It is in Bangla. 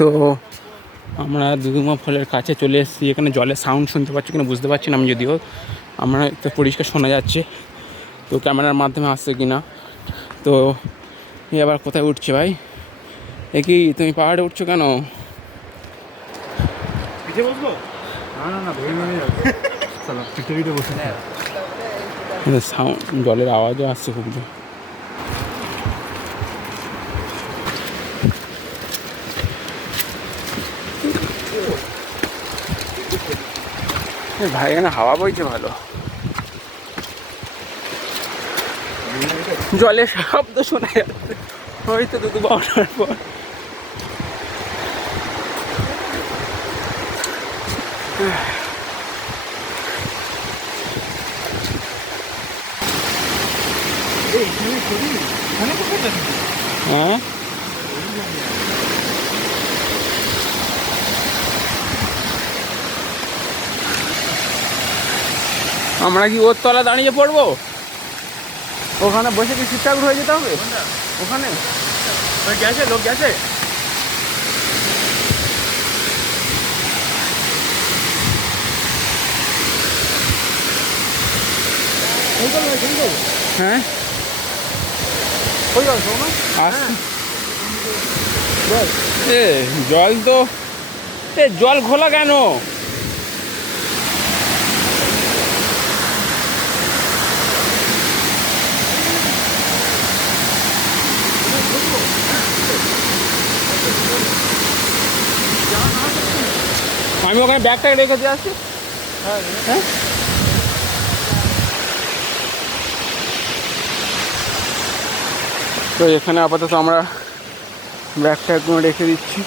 তো আমরা দুদুমা ফলের কাছে চলে এসেছি। এখানে জলের সাউন্ড শুনতে পাচ্ছি কিনা বুঝতে পারছি না আমি, যদিও আমরা তো পরিষ্কার শোনা যাচ্ছে, তো ক্যামেরার মাধ্যমে আসছে কিনা। তো আবার কোথায় উঠছে ভাই? এ কি তুমি পাহাড়ে উঠছো কেন? সাউন্ড জলের আওয়াজও আসছে খুব। ভাই এখানে হাওয়া বইছে ভালো, জলের শব্দ শোনা যাচ্ছে হয়তো দুদুমা ওঠার পর। হ্যাঁ আমরা কি ওর তলা দাঁড়িয়ে পড়বো? ওখানে বসে কি ঠিকঠাক হয়ে যেতে হবে? ওখানে গেছে লোক গেছে। হ্যাঁ জল তো জল ঘোলা কেন? আমি ওখানে ব্যাগটা রেখে দিয়ে আসছি। হ্যাঁ তো এখানে আপাতত আমরা ব্যাগটা একটু রেখে দিচ্ছি।